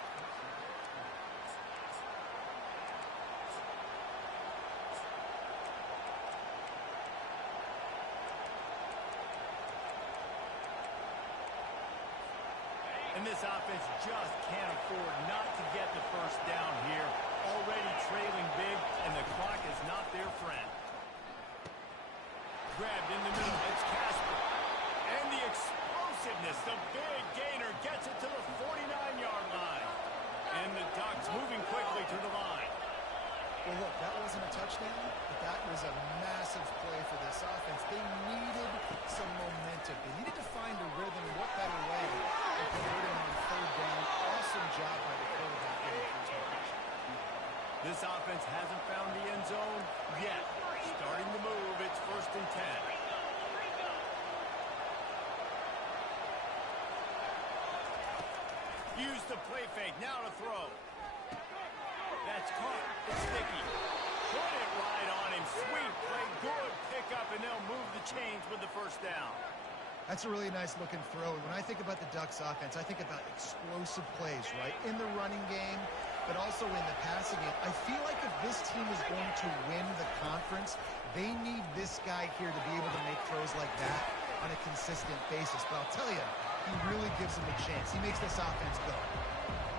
And this offense just can't afford not to get the first down here. Already trailing big, and the clock is not their friend. Grabbed in the middle, it's Casper. And the explosiveness, the big gainer gets it to the 49-yard line. And the Ducks moving quickly to the line. Well, look, that wasn't a touchdown, but that was a massive play for this offense. They needed some momentum. They needed to find a rhythm. What better way than converting on third down? Awesome job by the quarterback getting first impression. This offense hasn't found the end zone yet. Starting to move, it's 1st and 10. Use the play fake, now to throw. That's caught. It's sticky. Put it right on him. Sweet play. Good pickup, and they'll move the chains with the first down. That's a really nice-looking throw. And when I think about the Ducks offense, I think about explosive plays, right? In the running game, but also in the passing game. I feel like if this team is going to win the conference, they need this guy here to be able to make throws like that on a consistent basis. But I'll tell you, he really gives them a chance. He makes this offense go.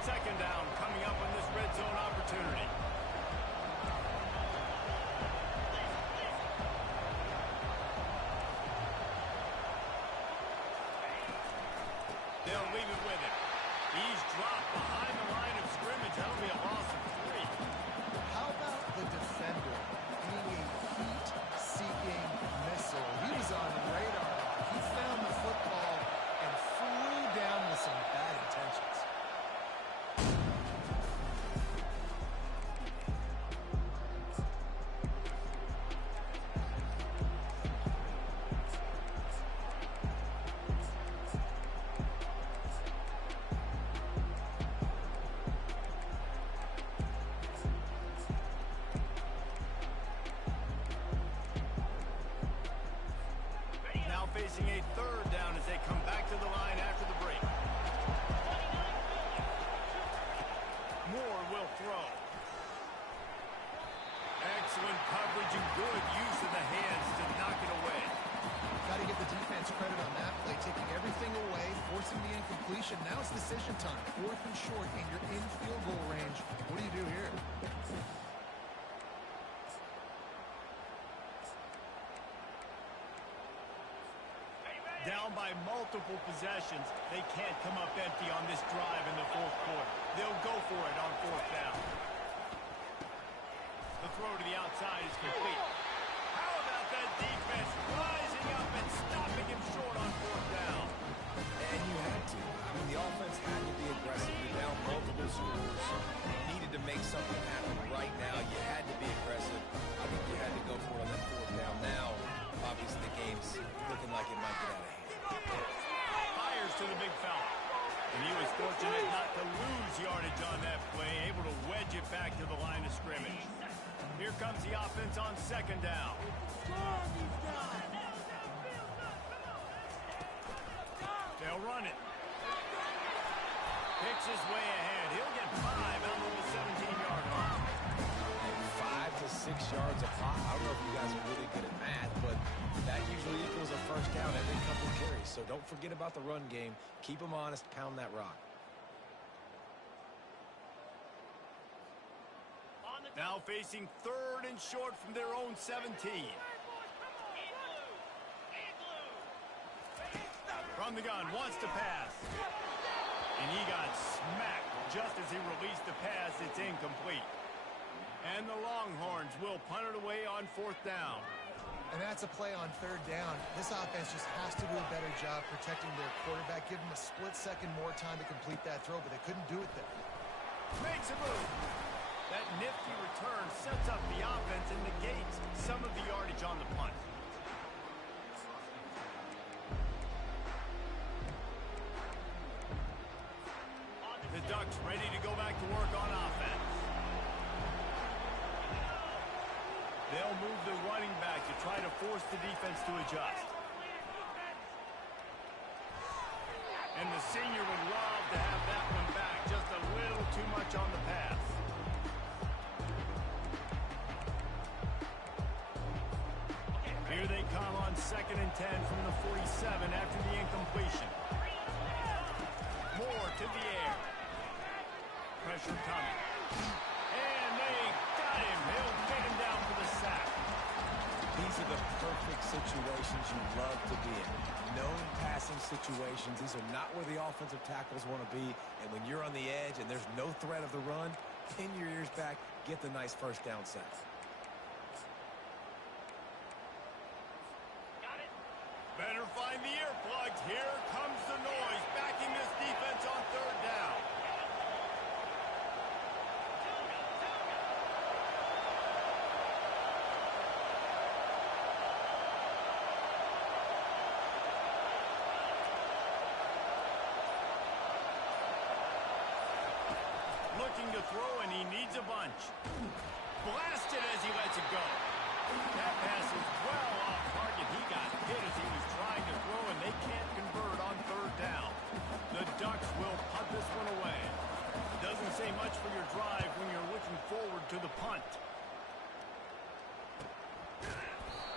2nd down coming up on this red zone opportunity. They'll leave it with him. He's dropped behind the line of scrimmage. That'll be a loss of 3. How about the defender being a heat-seeking missile? He was on radar. He found the football and flew down with some bad intentions. Facing a 3rd down as they come back to the line after the break. Moore will throw. Excellent coverage and good use of the hands to knock it away. Got to give the defense credit on that play, taking everything away, forcing the incompletion. Now it's decision time. 4th and short, and you're in field goal range. What do you do here? Down by multiple possessions, they can't come up empty on this drive in the 4th quarter. They'll go for it on 4th down. The throw to the outside is complete. How about that defense rising up and stopping him short on 4th down? And you had to. I mean, the offense had to be aggressive. You're down multiple scores. You needed to make something happen right now. You had to be aggressive. I think you had to go for it on that 4th down. Now, obviously, the game's looking like it might get out of hand. Fires to the big fella. And he was fortunate not to lose yardage on that play, able to wedge it back to the line of scrimmage. Here comes the offense on 2nd down. They'll run it. Picks his way ahead. He'll get 5 out of the 17-yard line. 5 to 6 yards a pop. I don't know if you guys are really good at math, but that usually equals a first down every couple of carries. So don't forget about the run game. Keep them honest. Pound that rock. Now facing 3rd and short from their own 17. From the gun, wants to pass. And he got smacked just as he released the pass. It's incomplete. And the Longhorns will punt it away on 4th down. And that's a play on 3rd down. This offense just has to do a better job protecting their quarterback. Give them a split second more time to complete that throw, but they couldn't do it there. Makes a move. That nifty return sets up the offense and negates some of the yardage on the punt. The Ducks ready to go back to work on offense. They'll move the running back to try to force the defense to adjust. And the senior would love to have that one back. Just a little too much on the pass. Here they come on 2nd and 10 from the 47 after the incompletion. Moore to the air. Pressure coming. And they got him. He'll get him down for the sack. These are the perfect situations you love to be in. Known passing situations. These are not where the offensive tackles want to be. And when you're on the edge and there's no threat of the run, pin your ears back, get the nice 1st down sack. Better find the earplugs. Here comes the noise, backing this defense on 3rd down. Looking to throw, and he needs a bunch. Blasted as he lets it go. That pass is well off target. He got hit as he was trying to throw, and they can't convert on 3rd down. The Ducks will punt this one away. Doesn't say much for your drive when you're looking forward to the punt.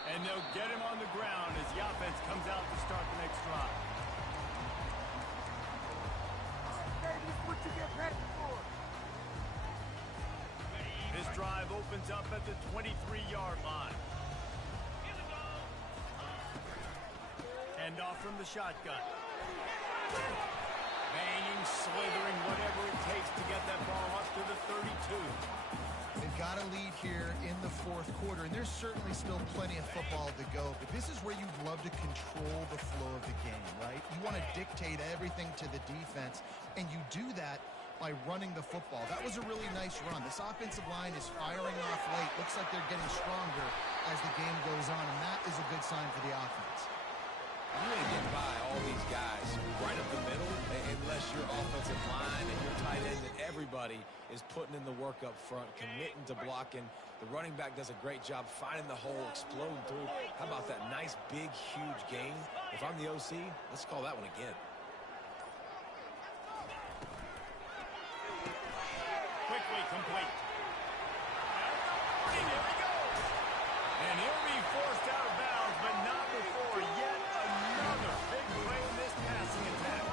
And they'll get him on the ground as the offense comes out to start the next drive. Hey, this is what you get ready for. This drive opens up at the 23-yard line. Hand off from the shotgun. Banging, slithering, whatever it takes to get that ball up to the 32. They've got a lead here in the 4th quarter, and there's certainly still plenty of football to go, but this is where you'd love to control the flow of the game, right? You want to dictate everything to the defense, and you do that by running the football. That was a really nice run. This offensive line is firing off late. Looks like they're getting stronger as the game goes on, and that is a good sign for the offense. You ain't getting by all these guys right up the middle unless your offensive line and your tight end and everybody is putting in the work up front, committing to blocking. The running back does a great job finding the hole, exploding through. How about that nice, big, huge gain? If I'm the OC, let's call that one again. Quickly complete. At the 40, there he goes. And he'll be forced out of bounds, but not before yet another big play in this passing attack.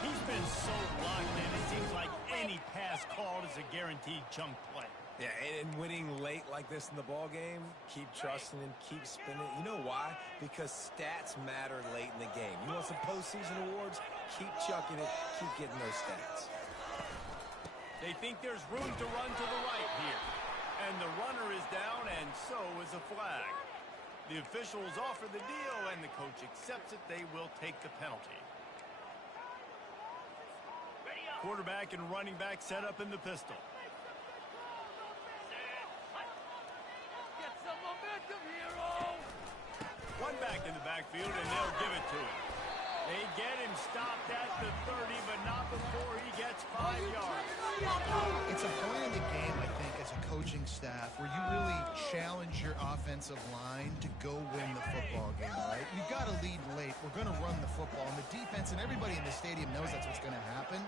He's been so locked in, it seems like any pass called is a guaranteed chunk play. Yeah, and winning late like this in the ball game, keep trusting him, keep spinning. You know why? Because stats matter late in the game. You want some postseason awards? Keep chucking it, keep getting those stats. They think there's room to run to the right here. And the runner is down, and so is a flag. The officials offer the deal, and the coach accepts it. They will take the penalty. Quarterback and running back set up in the pistol. Get some momentum, hero! One back in the backfield, and they'll give it to him. They get him stopped at the 30, but not before he gets 5 yards. It's a point in the game, I think, as a coaching staff, where you really challenge your offensive line to go win the football game, right? You've got to lead late. We're going to run the football, and the defense and everybody in the stadium knows that's what's going to happen.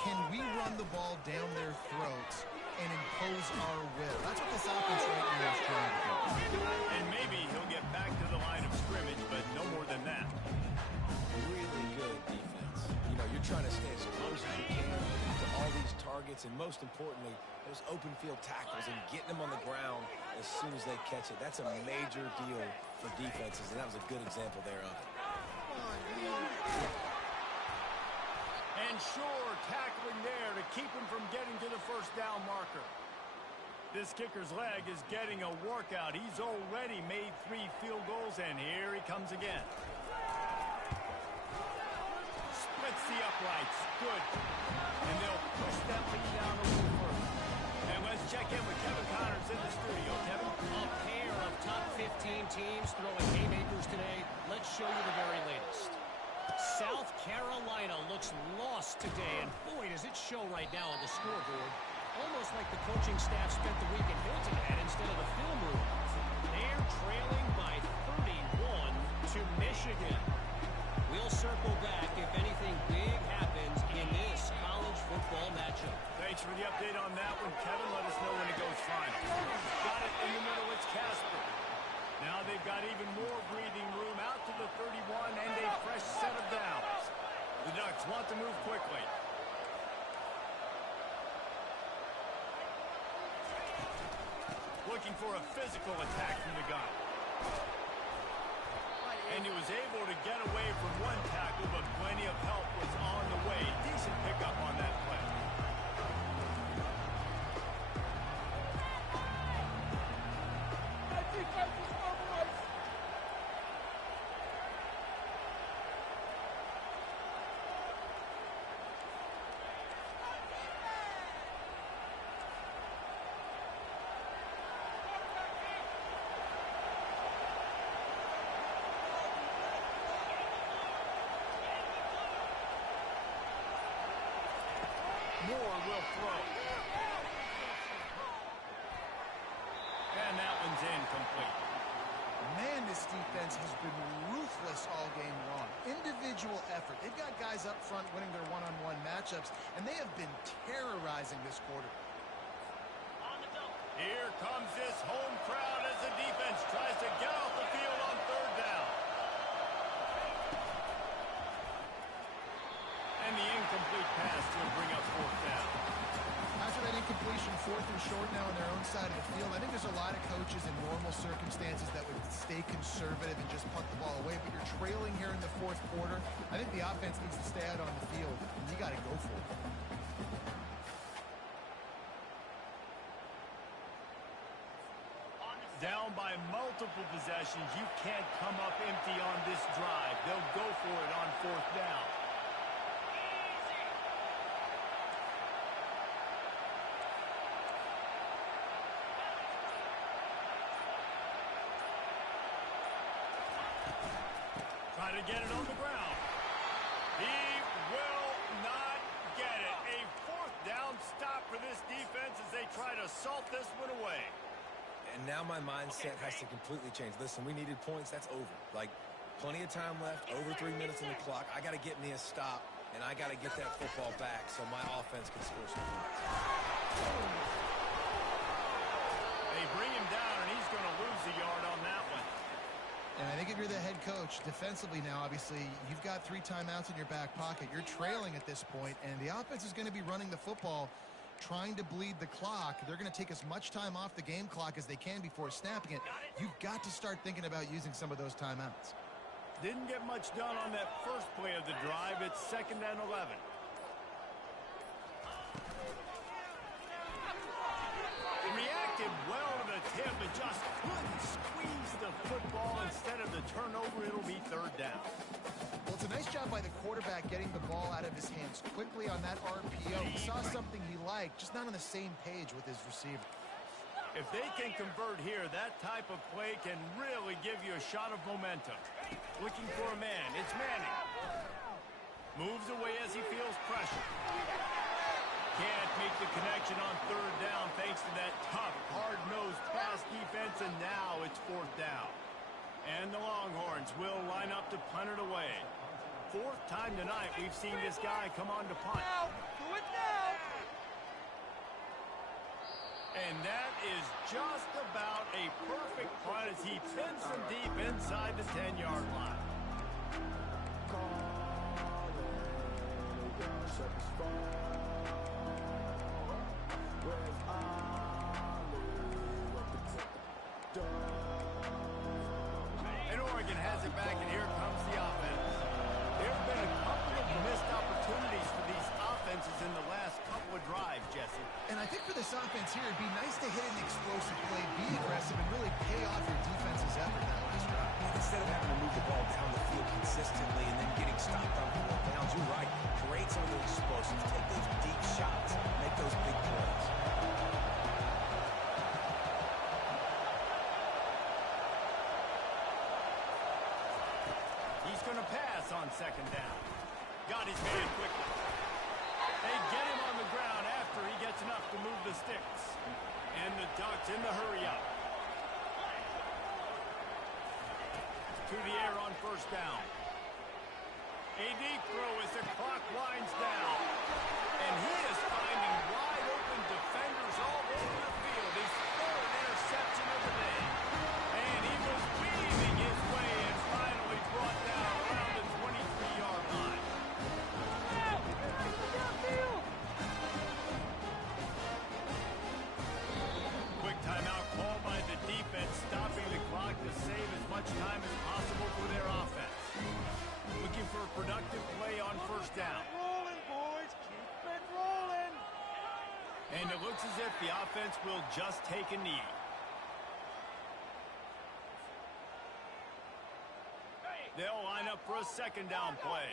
Can we run the ball down their throats and impose our will? That's what this offense right now is trying to do. And maybe he'll get back to the line of scrimmage, but no more than that. Really good defense. You know, you're trying to stay as close as you can to all these targets, and most importantly, those open field tackles and getting them on the ground as soon as they catch it. That's a major deal for defenses, and that was a good example thereof. And sure, tackling there to keep him from getting to the first down marker. This kicker's leg is getting a workout. He's already made 3 field goals, and here he comes again. Splits the uprights. Good. And they'll push that lead down a little further. And let's check in with Kevin Connors in the studio. Kevin? A pair of top 15 teams throwing haymakers today. Let's show you the very latest. South Carolina looks lost today, and boy, does it show right now on the scoreboard. Almost like the coaching staff spent the week at Hilton Head instead of the film room. They're trailing by 31 to Michigan. We'll circle back if anything big happens in this college football matchup. Thanks for the update on that one, Kevin. Let us know when it goes fine. Got it in the middle. It's Casper. Now they've got even more breathing room out to the 31 and a fresh set of downs. The Ducks want to move quickly. Looking for a physical attack from the gun. And he was able to get away from one tackle, but plenty of help was on the way. Decent pickup on that play. Moore will throw. And that one's incomplete. Man, this defense has been ruthless all game long. Individual effort. They've got guys up front winning their one-on-one matchups, and they have been terrorizing this quarter. Here comes this home crowd as the defense tries to get off the field on 3rd down. And the incomplete pass will bring up 4th down. After that incompletion, 4th and short now on their own side of the field. I think there's a lot of coaches in normal circumstances that would stay conservative and just punt the ball away. But you're trailing here in the 4th quarter. I think the offense needs to stay out on the field, and you got to go for it. Down by multiple possessions, you can't come up empty on this drive. They'll go for it on 4th down. Try to get it on the ground. He will not get it. A 4th down stop for this defense as they try to salt this one away. And now my mindset has to completely change. Listen, we needed points. That's over. Like, plenty of time left, over 3 minutes on the clock. I got to get me a stop, and I got to get that football back so my offense can score some points. They bring him down, and he's going to lose a yard on that one. And I think if you're the head coach, defensively now, obviously, you've got 3 timeouts in your back pocket. You're trailing at this point, and the offense is going to be running the football, trying to bleed the clock. They're going to take as much time off the game clock as they can before snapping it. You've got to start thinking about using some of those timeouts. Didn't get much done on that first play of the drive. It's 2nd and 11. Reacted well to the tip, but just couldn't squeeze the football. Instead of the turnover, it'll be 3rd down. Well, it's a nice job by the quarterback getting the ball out of his hands quickly on that RPO. He saw something he liked, just not on the same page with his receiver. If they can convert here, that type of play can really give you a shot of momentum. Looking for a man. It's Manning. Moves away as he feels pressure. Can't make the connection on 3rd down thanks to that tough, hard-nosed pass defense, and now it's 4th down. And the Longhorns will line up to punt it away. 4th time tonight we've seen this guy come on to punt. Do it now! And that is just about a perfect punt as he pins them deep inside the 10-yard line. And Oregon has it back, and here comes the offense. There have been a couple of missed opportunities for the offenses in the last couple of drives, Jesse. And I think for this offense here, it'd be nice to hit an explosive play, be aggressive, and really pay off your defense's effort that last drive. Instead of having to move the ball down the field consistently and then getting stopped on 4 downs, you're right. Create some of those explosives. Take those deep shots. Make those big plays. He's going to pass on second down. Got his man quickly. They get him on the ground after he gets enough to move the sticks. And the Ducks in the hurry up. To the air on first down. A deep throw as the clock winds down. And he is finding wide open defenders all over the field. His third interception of the day. And he was weaving his way and finally brought down around the 23-yard line. Quick timeout called by the defense, stopping the clock to save as much time as possible for their offense. Looking for a productive play on first down. Rolling, boys. Keep it rolling. And it looks as if the offense will just take a knee. They'll line up for a second down play.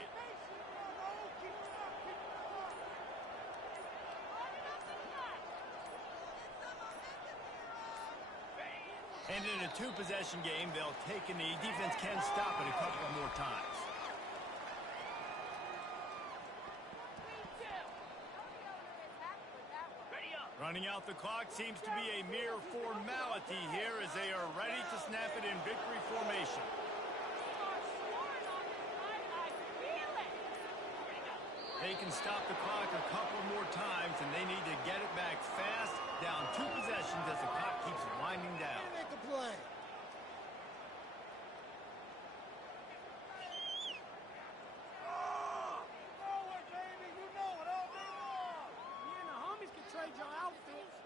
And in a two-possession game, they'll take a knee. Defense can stop it a couple more times. Running out the clock seems to be a mere formality here as they are ready to snap it in victory formation. They can stop the clock a couple more times, and they need to get it back fast, down 2 possessions as the clock keeps winding down. Make a play. Your outfits.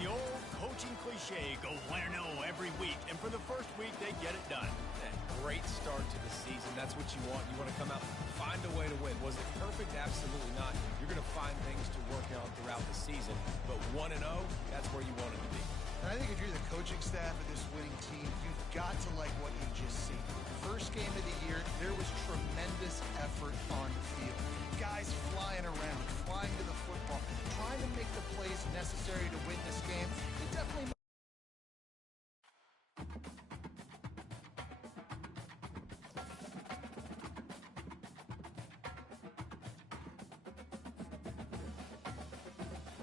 The old coaching cliche, go win or no every week. And for the first week, they get it done. Great start to the season. That's what you want. You want to come out, find a way to win. Was it perfect? Absolutely not. You're going to find things to work on throughout the season. But 1-0, that's where you want it to be. And I think if you're the coaching staff of this winning team, you've got to like what you've just seen. First game of the year, there was tremendous effort on the field. Guys flying around, flying to the football, trying to make the plays necessary to win this game. It definitely